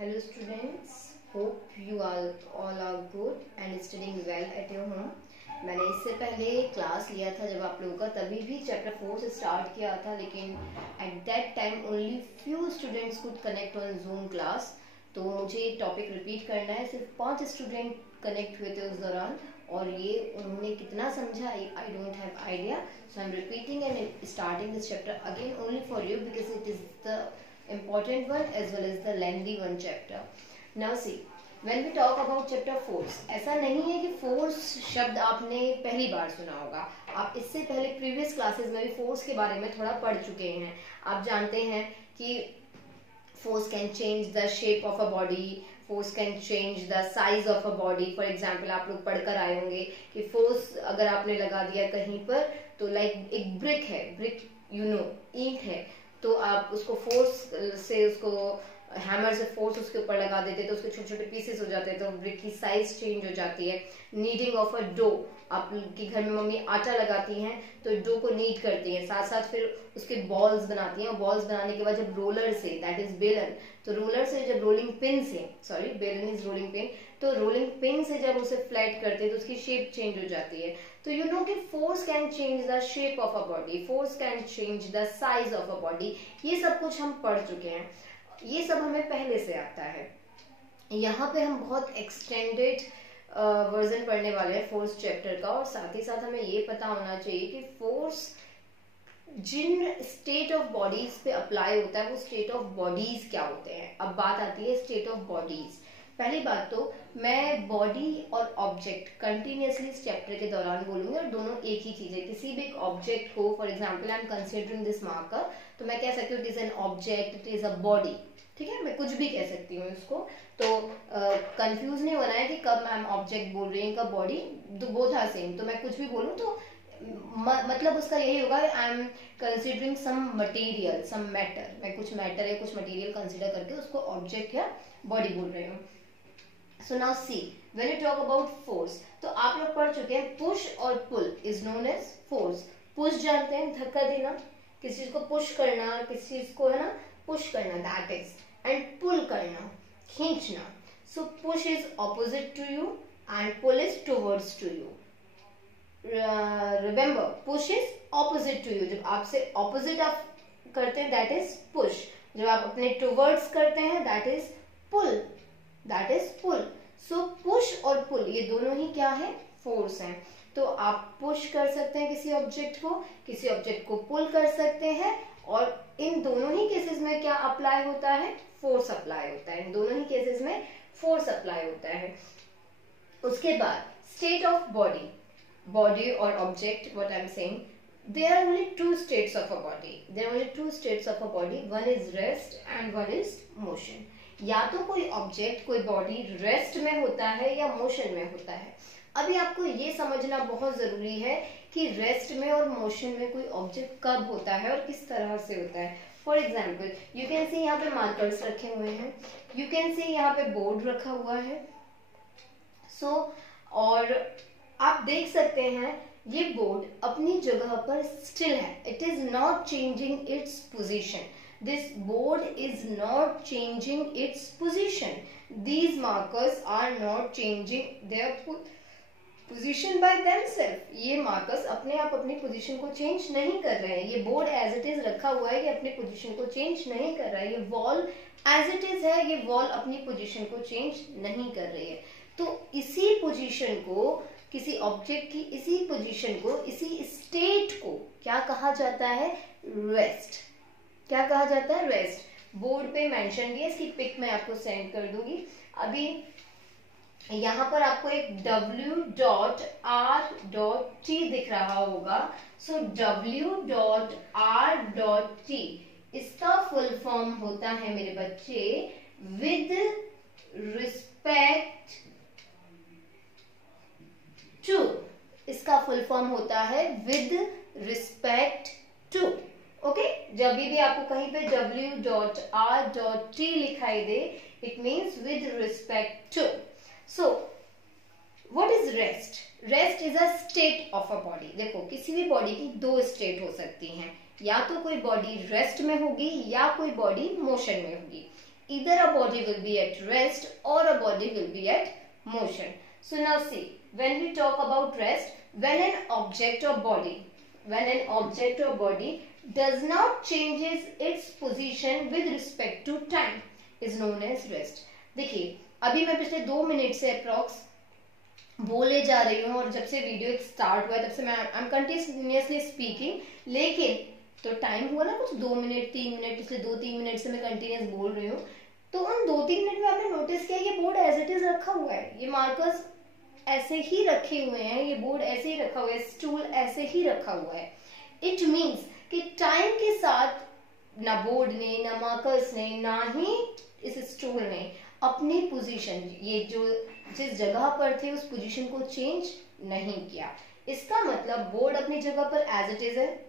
Hello students, hope you all are good and studying well at your home. मैंने इससे पहले class लिया था जब आप लोगों का, तभी भी चैप्टर 4 से स्टार्ट किया था, लेकिन at that time only few students could connect on zoom class. तो मुझे टॉपिक रिपीट करना है. सिर्फ 5 स्टूडेंट कनेक्ट हुए थे उस दौरान और ये उन्होंने कितना समझा I don't have idea. So I am repeating and starting this chapter again only for you because it is the important one as well as the lengthy one chapter. Now see, when we talk about chapter force, ऐसा नहीं है कि force शब्द आपने पहली बार सुना होगा. आप इससे पहले previous classes में भी force के बारे में थोड़ा पढ़ चुके हैं. आप जानते हैं कि force can change the shape of a body, force can change the size of a body. For example, आप लोग पढ़कर आए होंगे कि force अगर आपने लगा दिया कहीं पर तो like एक brick है, brick you know ईंट है, तो आप उसको फोर्स से उसको हैमर से फोर्स उसके ऊपर लगा देते तो उसके छोटे छोटे पीसेस हो जाते हैं, तो ब्रिक की साइज चेंज हो जाती है. नीडिंग ऑफ अ डो, आपके घर में मम्मी आटा लगाती हैं तो डो को नीड करती हैं, साथ साथ फिर उसके बॉल्स बनाती हैं और बॉल्स बनाने के बाद जब रोलर से, दैट इज बेलन, तो रोलर से जब रोलिंग पिन से, सॉरी बेलन इज रोलिंग पिन, तो रोलिंग पिन से जब उसे फ्लैट करते हैं तो उसकी शेप चेंज हो जाती है. तो यू नो कि force can change the shape of a body, force can change the size of a body. ये सब कुछ हम पढ़ चुके हैं, ये सब हमें पहले से आता है. यहाँ पे हम बहुत एक्सटेंडेड वर्जन पढ़ने वाले हैं फोर्स चैप्टर का, और साथ ही साथ हमें ये पता होना चाहिए कि फोर्स जिन स्टेट ऑफ बॉडीज पे अप्लाई होता है वो स्टेट ऑफ बॉडीज क्या होते हैं. अब बात आती है स्टेट ऑफ बॉडीज. पहली बात तो मैं बॉडी और ऑब्जेक्ट कंटिन्यूअसली इस चैप्टर के दौरान बोलूंगी, और दोनों एक ही चीज है. किसी भी ऑब्जेक्ट को, for example I am considering this marker, तो मैं कह सकती हूँ it is an object, it is a body. ठीक है, मैं कुछ भी कह सकती हूँ इसको. तो कंफ्यूज नहीं होना है कि कब मैम ऑब्जेक्ट बोल रही है कब बॉडी, बोथ आर सेम. तो मैं कुछ भी बोलूँ तो मतलब उसका यही होगा, I am considering some material, some matter. मैं कुछ मैटर या कुछ मटेरियल कंसिडर करके उसको ऑब्जेक्ट या बॉडी बोल रही हूँ. So now see, when you talk about force, तो आप लोग पढ़ चुके हैं पुश और पुल is known as force. Push जानते हैं धक्का देना, किसी चीज को पुश करना, किसी चीज को है ना पुश करना, that is, and पुल करना, खींचना. So push is opposite to you and pull is towards to you. Remember, push is opposite to you. जब आपसे opposite आप करते हैं that is push. जब आप अपने towards करते हैं that is pull. That is pull. So push और pull ये दोनों ही क्या है, फोर्स हैं. तो आप पुश कर सकते हैं किसी ऑब्जेक्ट को, किसी ऑब्जेक्ट को पुल कर सकते हैं, और इन दोनों ही केसेस में क्या अप्लाई होता है, फोर्स अप्लाई होता है. इन दोनों ही केसेस में फोर्स अप्लाई होता है. उसके बाद स्टेट ऑफ बॉडी, बॉडी और object, what I am saying, there are only two states of a body. There are only two states of a body. One is rest and one is motion. या तो कोई object, कोई body rest में होता है या motion में होता है. अभी आपको ये समझना बहुत जरूरी है कि रेस्ट में और मोशन में कोई ऑब्जेक्ट कब होता है और किस तरह से होता है. For example you can see यहाँ पे मार्कर्स रखे हुए हैं, यू कैन सी यहाँ पे बोर्ड रखा हुआ है. सो और आप देख सकते हैं ये बोर्ड अपनी जगह पर स्टिल है. It is not changing its position. This board is not changing its position. These markers are not changing their position by themselves. ये markers अपने आप अपनी position को change नहीं कर रहे हैं. ये board as it is रखा हुआ है, ये अपनी position को change नहीं कर रहा है. ये wall as it is है, ये wall अपनी position को change नहीं कर रही है. तो इसी position को, किसी ऑब्जेक्ट की इसी पोजीशन को, इसी स्टेट को क्या कहा जाता है, रेस्ट. क्या कहा जाता है, रेस्ट. बोर्ड पे मेंशन किया, इसकी पिक मैं आपको सेंड कर दूंगी. अभी यहाँ पर आपको एक w.r.t दिख रहा होगा. सो w.r.t इसका फुल फॉर्म होता है मेरे बच्चे विद रिस्पेक्ट टू. इसका फुल फॉर्म होता है विद रिस्पेक्ट टू. ओके, जब भी आपको कहीं पे w.r.t लिखाई दे, it means with respect to. So what is rest? Rest is a state of a body. देखो किसी भी बॉडी की दो स्टेट हो सकती हैं, या तो कोई बॉडी रेस्ट में होगी या कोई बॉडी मोशन में होगी. either a body will be at rest or a body will be at motion. So now see, when we talk about rest, when an object or body does not changes its position with respect to time is known as rest. देखिए अभी मैं पिछले 2 minute से approx बोले जा रही हूँ और जब से वीडियो स्टार्ट हुआ तब से मैं आई एम कंटिन्यूअसली स्पीकिंग, लेकिन तो टाइम हुआ ना कुछ 2 मिनट 3 मिनट, पिछले 2-3 मिनट से मैं कंटिन्यूअस बोल रही हूँ। तो उन 2-3 मिनट में आपने नोटिस किया ये बोर्ड एज इट इज रखा हुआ है, ये मार्कर्स ऐसे ही रखे हुए हैं, ये बोर्ड ऐसे ही रखा हुआ है, स्टूल ऐसे ही रखा हुआ है। इट मीन्स कि टाइम के साथ ना बोर्ड ने, ना मार्कर्स ने, ना ही इस स्टूल ने अपनी पोजीशन, ये जो जिस जगह पर थे उस पोजीशन को चेंज नहीं किया। इसका मतलब बोर्ड अपनी जगह पर एज इट इज है,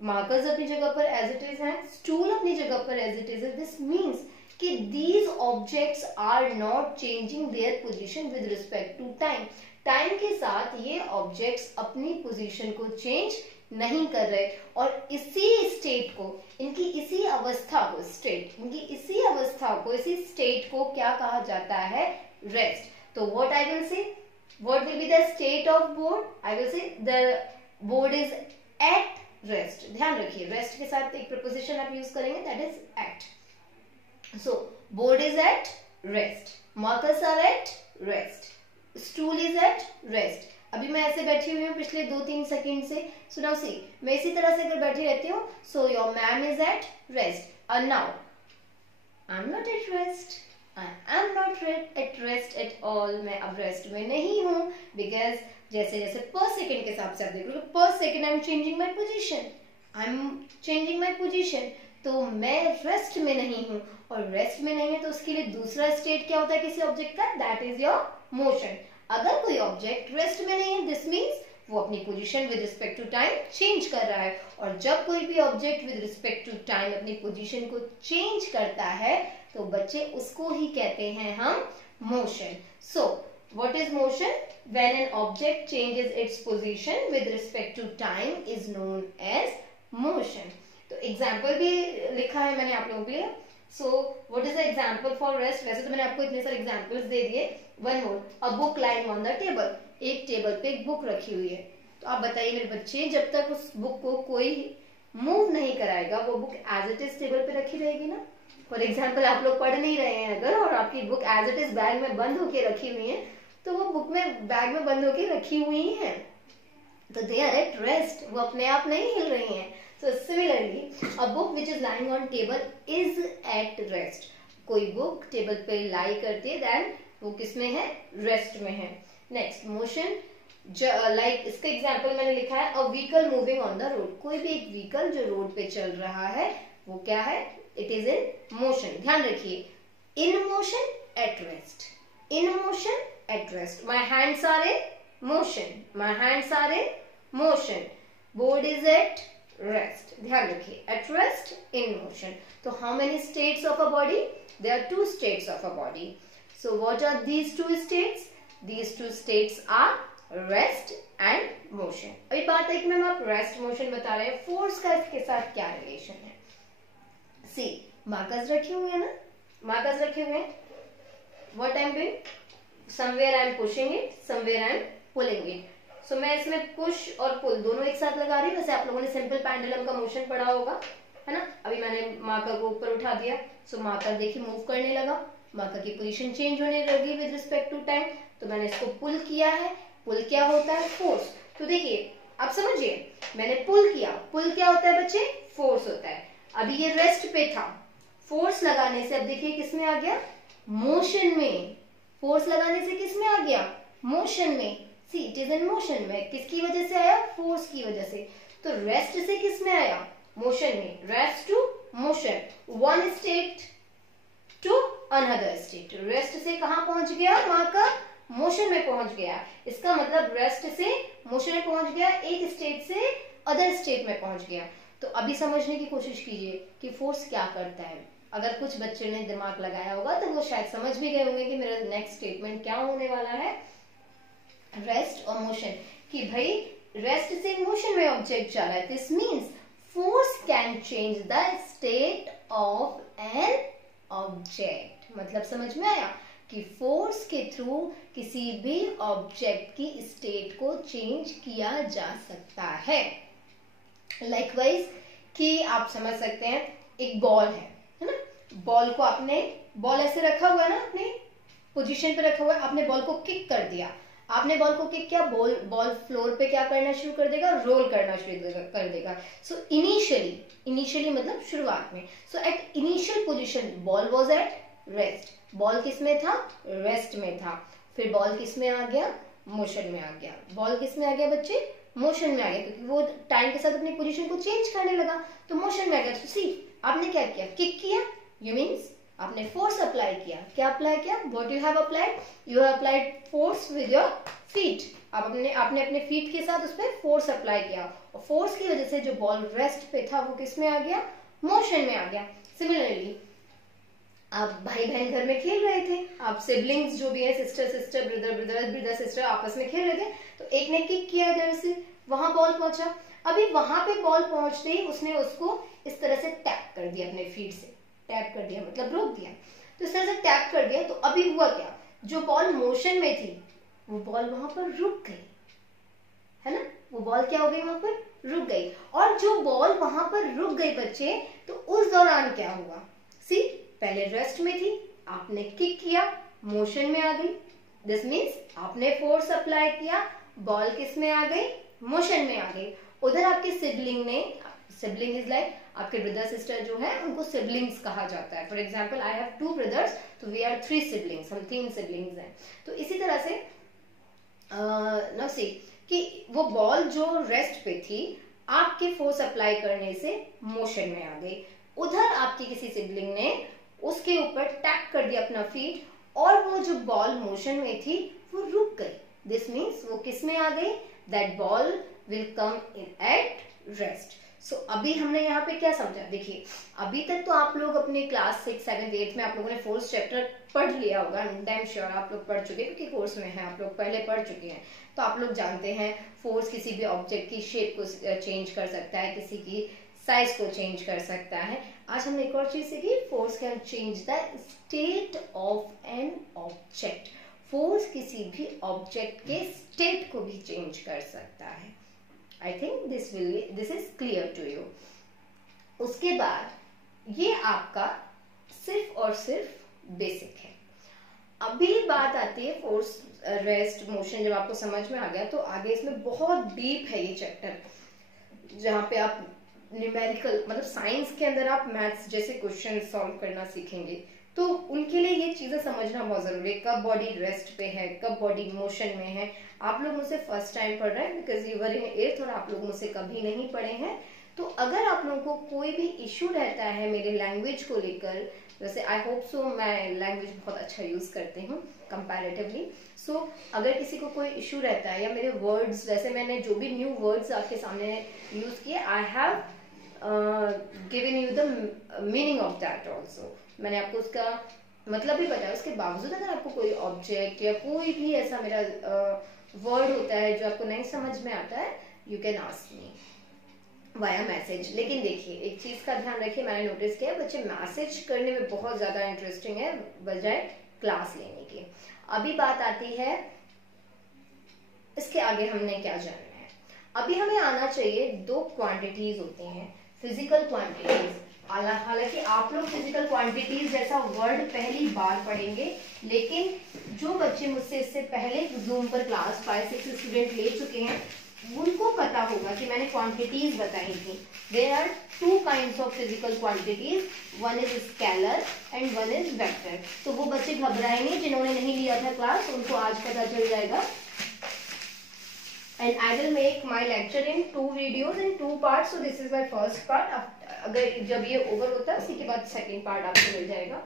मार्कर्स अपनी जगह पर एज इट इज है, स्टूल अपनी जगह पर एज इट इज है। दिस मीन्स कि these objects are not changing their position with respect to time. Time के साथ ये ऑब्जेक्ट्स अपनी पोजीशन को चेंज नहीं कर रहे और इसी स्टेट को, इनकी इसी अवस्था को, इसी स्टेट को क्या कहा जाता है? रेस्ट। तो what I will say, what will be the state of board? I will say the board is at rest. ध्यान रखिए, रेस्ट के साथ एक प्रपोजिशन आप यूज करेंगे, that is at. So board is at rest, markers are at rest, stool is at rest. अभी मैं ऐसे बैठी हुई हूँ पिछले 2-3 सेकंड से। So now see, मैं इसी तरह से अगर बैठी रहती हूँ, so your ma'am is at rest. And now I'm not at rest. I am not at rest at all. मैं अब रेस्ट में नहीं हूँ, because जैसे जैसे पर सेकेंड के हिसाब से आप देख लो, पर second I am changing my position, तो मैं रेस्ट में नहीं हूँ। और रेस्ट में नहीं है तो उसके लिए दूसरा स्टेट क्या होता है किसी ऑब्जेक्ट का? That is your motion. अगर कोई ऑब्जेक्ट रेस्ट में नहीं है, दिस मीन्स वो अपनी position with respect to time change कर रहा है। और जब कोई भी object with respect to time अपनी पोजीशन को चेंज करता है तो बच्चे उसको ही कहते हैं हम motion. So what is motion? When an object changes its position with respect to time is known as motion. तो एग्जाम्पल भी लिखा है मैंने आप लोगों के लिए। So what is the example for rest? वैसे तो मैंने आपको इतने सारे एग्जाम्पल्स दे दिए। One more, a book lying on the table, एक टेबल पे एक बुक रखी हुई है। तो आप बताइए मेरे बच्चे, जब तक उस बुक को कोई मूव नहीं कराएगा वो book as it is table पे रखी रहेगी ना। फॉर एग्जाम्पल आप लोग पढ़ नहीं रहे हैं अगर, और आपकी book as it is bag में बंद होके रखी हुई है, तो वो बुक में बैग में बंद होके रखी हुई है, तो दे आर एट रेस्ट, वो अपने आप नहीं हिल रही हैं। So similarly, a book which is lying on table is at rest. कोई बुक टेबल पे लाई करती है, देन वो किसमें है? रेस्ट में है। नेक्स्ट मोशन, लाइक इसका एग्जांपल मैंने लिखा है, a vehicle moving on the road. कोई भी एक व्हीकल जो रोड पे चल रहा है वो क्या है? It is in motion. ध्यान रखिए, in motion at rest, in motion at rest. My hands are in motion, my hands are in motion, board is at rest. ध्यान रखिए, एट रेस्ट, इन मोशन। तो how many states of a body? There are 2 states of a body. So what are these 2 states? These 2 states are rest and motion. अभी बात है कि ma'am आप rest motion बता रहे हैं, फोर्स का इसके साथ क्या रिलेशन है? सी, मार्कर्स रखे हुए हैं ना, मार्कर्स रखे हुए हैं। What I am doing? Somewhere I am pushing it, somewhere I am pulling it. So मैं इसमें पुश और पुल दोनों एक साथ लगा रही हूँ। वैसे आप लोगों ने सिंपल पेंडुलम का मोशन पढ़ा होगा, है ना। अभी मैंने मार्कर को ऊपर उठा दिया, सो मार्कर देखिए मूव करने लगा, मार्कर की पोजीशन चेंज होने लगी विद रिस्पेक्ट टू टाइम, तो मैंने इसको पुल किया है। पुल क्या होता है? फोर्स। तो देखिए आप समझिए, मैंने पुल किया, पुल क्या होता है बच्चे? फोर्स होता है। अभी ये रेस्ट पे था, फोर्स लगाने से अब देखिए किसमें आ गया? मोशन में। फोर्स लगाने से किसमें आ गया? मोशन में। सी, इट इज इन मोशन में। किसकी वजह से आया? फोर्स की वजह से। तो रेस्ट से किसमें आया? मोशन में। Rest to motion, one state to another state. Rest से कहां पहुंच गया? मार्कर मोशन में पहुंच गया। इसका मतलब रेस्ट से मोशन में पहुंच गया, एक स्टेट से अदर स्टेट में पहुंच गया। तो अभी समझने की कोशिश कीजिए कि फोर्स क्या करता है। अगर कुछ बच्चे ने दिमाग लगाया होगा तो वो शायद समझ भी गए होंगे कि मेरा नेक्स्ट स्टेटमेंट क्या होने वाला है। रेस्ट और मोशन, कि भाई रेस्ट से मोशन में ऑब्जेक्ट जा रहा है। This means force can change the state of an object. मतलब समझ में आया कि फोर्स के थ्रू किसी भी ऑब्जेक्ट की स्टेट को चेंज किया जा सकता है। लाइकवाइज कि आप समझ सकते हैं एक बॉल है ना, बॉल को आपने, बॉल ऐसे रखा हुआ है ना, अपने पोजीशन पे रखा हुआ है, आपने बॉल को किक कर दिया, आपने बॉल को किक किया, बॉल फ्लोर पे क्या करना शुरू कर देगा, रोल करना शुरू कर देगा। सो इनिशियली मतलब शुरुआत में, so at initial position ball was at rest, ball किस में था, रेस्ट में था। फिर बॉल किस में आ गया, मोशन में आ गया। बॉल किस में आ गया बच्चे, मोशन में आ गया, क्योंकि वो टाइम के साथ अपनी पोजीशन को चेंज करने लगा, तो मोशन में आ गया। तो सी आपने क्या किया, किक किया, यू मीन्स आपने फोर्स अप्लाई किया। क्या अप्लाई किया, what you have applied, you have applied force with your feet. आपने अपने फीट के साथ उस पर फोर्स अप्लाई किया, और फोर्स की वजह से जो बॉल रेस्ट पे था वो किस में आ गया, मोशन में आ गया। सिमिलरली आप भाई बहन घर में खेल रहे थे, आप सिबलिंग्स जो भी है, सिस्टर ब्रदर सिस्टर आपस में खेल रहे थे, तो एक ने किक किया इधर से, वहां बॉल पहुंचा। अभी वहां पे बॉल पहुंचते ही उसने उसको इस तरह से टैप कर दिया, अपने फीट से टैप कर दिया, मतलब रोक दिया। तो इस तरह से टैप कर दिया, तो अभी हुआ क्या, जो बॉल मोशन में थी वो बॉल वहां पर रुक गई, है ना, वो बॉल क्या हो गई, वहां पर रुक गई। और जो बॉल वहां पर रुक गई बच्चे, तो उस दौरान क्या हुआ, सी पहले रेस्ट में थी, आपने किक किया, मोशन में आ गई, दिस मीन्स आपने फोर्स अप्लाई किया, बॉल किस में आ गई, मोशन में आ गई। उधर आपके सिबलिंग ने, सिबलिंग इज लाइक आपके ब्रदर सिस्टर जो है उनको सिबलिंग्स कहा जाता है। For example I have 2 brothers, तो वी आर 3 सिबलिंग्स, हम 3 सिबलिंग्स हैं। तो इसी तरह से नाउ सी कि वो बॉल जो रेस्ट पे थी, आपके फोर्स अप्लाई करने से मोशन में आ गई। उधर आपकी किसी सिबलिंग ने उसके ऊपर टैप कर दिया अपना फीट, और वो जो बॉल मोशन में थी वो रुक गई। दिस मीन्स वो किस में आ गई, that ball will come in at rest. So अभी हमने यहाँ पे क्या समझा, देखिए अभी तक तो आप लोग अपने क्लास 6, 7, 8 में आप लोगों ने फोर्स चैप्टर पढ़ लिया होगा, डैम श्योर आप लोग पढ़ चुके हैं, क्योंकि कोर्स में है, आप लोग पहले पढ़ चुके हैं। तो आप लोग जानते हैं फोर्स किसी भी ऑब्जेक्ट की शेप को चेंज कर सकता है, किसी की साइज को चेंज कर सकता है। आज हमने एक और चीज सीखी, force can change the state of an object. Force किसी भी ऑब्जेक्ट के स्टेट को भी चेंज कर सकता है। I think this is clear to you. उसके बाद ये आपका सिर्फ और सिर्फ बेसिक है। अभी बात आती है फोर्स, रेस्ट, मोशन। जब आपको समझ में आ गया तो आगे इसमें बहुत डीप है ये चैप्टर, जहाँ पे आप न्यूमेरिकल मतलब साइंस के अंदर आप मैथ्स जैसे क्वेश्चन सॉल्व करना सीखेंगे, तो उनके लिए ये चीजें समझना बहुत जरूरी है। कब बॉडी रेस्ट पे है, कब बॉडी मोशन में है। आप लोग मुझसे फर्स्ट टाइम पढ़ रहे हैं, because you were in 8th और आप लोग मुझसे कभी नहीं पढ़े हैं। तो अगर आप लोगों को कोई भी इश्यू रहता है मेरे लैंग्वेज को लेकर, वैसे आई होप सो मैं लैंग्वेज बहुत अच्छा यूज करती हूँ कंपैरेटिवली। सो अगर किसी को कोई इश्यू रहता है, या मेरे वर्ड्स, जैसे मैंने जो भी न्यू वर्ड्स आपके सामने यूज किए, I have given you the meaning of that also. मैंने आपको उसका मतलब भी बताया। उसके बावजूद अगर आपको कोई ऑब्जेक्ट या कोई भी ऐसा मेरा वर्ड होता है जो आपको नहीं समझ में आता है, you can ask me via message. लेकिन देखिए एक चीज का ध्यान रखिए, मैंने नोटिस किया बच्चे मैसेज करने में बहुत ज्यादा इंटरेस्टिंग है बजाय क्लास लेने की। अभी बात आती है इसके आगे हमने क्या जानना है। अभी हमें आना चाहिए 2 क्वांटिटीज होती हैं, फिजिकल क्वांटिटीज। हालांकि आप लोग फिजिकल क्वांटिटीज जैसा वर्ड पहली बार पढ़ेंगे, लेकिन जो बच्चे मुझसे इससे पहले जूम पर क्लास 5-6 स्टूडेंट ले चुके हैं, उनको पता होगा कि मैंने क्वांटिटीज बताई थी। There are 2 kinds of physical quantities, one is scalar and one is vector. तो वो बच्चे घबराए नहीं जिन्होंने नहीं लिया था क्लास, उनको आज पता चल जाएगा। And I will make my lecture in 2 videos in 2 parts. So this is my first part. अगर जब ये ओवर होता है उसी के बाद सेकेंड पार्ट आपको मिल जाएगा।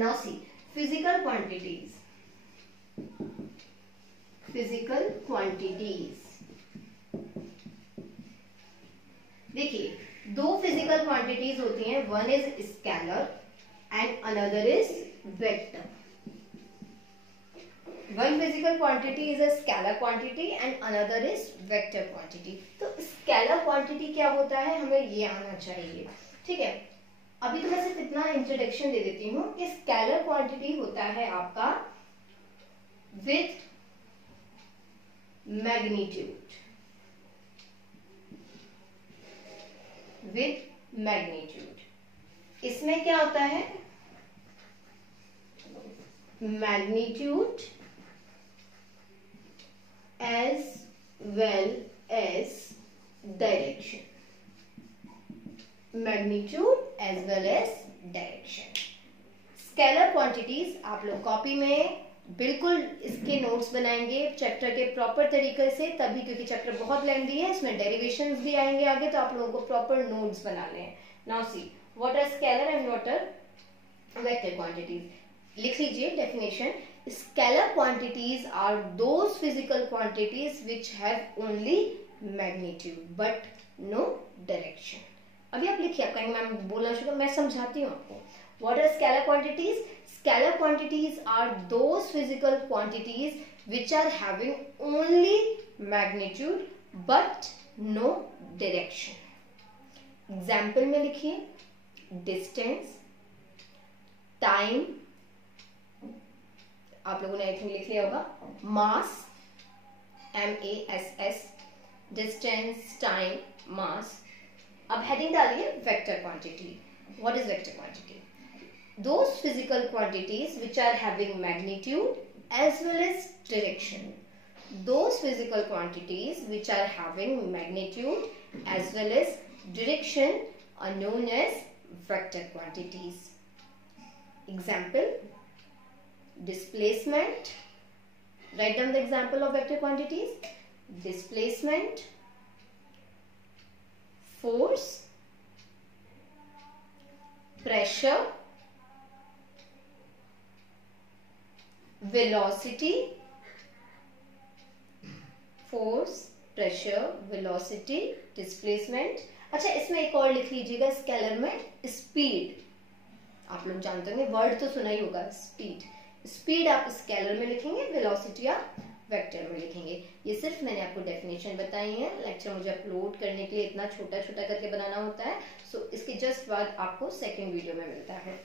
Now see, physical quantities. Physical quantities. देखिए 2 physical quantities होती हैं, one is scalar and another is vector. One physical quantity is a scalar quantity and another is vector quantity. तो scalar quantity क्या होता है हमें ये आना चाहिए, ठीक है। अभी तो मैं सिर्फ इतना इंट्रोडक्शन दे देती हूँ कि स्केलर क्वांटिटी होता है आपका विथ मैग्नीट्यूड, विथ मैग्नीट्यूड। इसमें क्या होता है, magnitude as well as direction, magnitude as well as direction। Scalar quantities आप लोग कॉपी में बिल्कुल इसके नोट्स बनाएंगे चैप्टर के प्रॉपर तरीके से, तभी क्योंकि चैप्टर बहुत लेंथी है, इसमें डेरिवेशंस भी आएंगे आगे, तो आप लोगों को प्रॉपर नोट्स बनाने हैं। Now see what are scalar and what are vector quantities. लिख लीजिए definition. Scalar quantities are those physical quantities which have only magnitude but no direction। अभी आप लिखिए, आप कहेंगे मैम बोलना शुरू, मैं समझाती हूँ आपको। What are scalar quantities? Scalar quantities are those physical quantities which are having only magnitude but no direction। Example में लिखिए, डिस्टेंस, टाइम, आप लोगों ने आई थिंक लिख लिया होगा, mass, MASS, distance, time, mass. अब हेडिंग डालिए vector quantity. What is vector quantity? Those physical quantities which are having magnitude as well as direction. Those physical quantities which are having magnitude as well as direction are known as vector quantities। Example, displacement, write down the example of vector quantities, displacement, force, pressure, velocity, force, pressure, velocity, displacement। अच्छा, इसमें एक और लिख लीजिएगा scalar में, speed. आप लोग जानते होंगे, वर्ड तो सुना ही होगा, स्पीड। स्पीड आप स्केलर में लिखेंगे, वेलोसिटी आप वेक्टर में लिखेंगे। ये सिर्फ मैंने आपको डेफिनेशन बताई है। लेक्चर मुझे अपलोड करने के लिए इतना छोटा छोटा करके बनाना होता है, सो इसके जस्ट बाद आपको सेकंड वीडियो में मिलता है।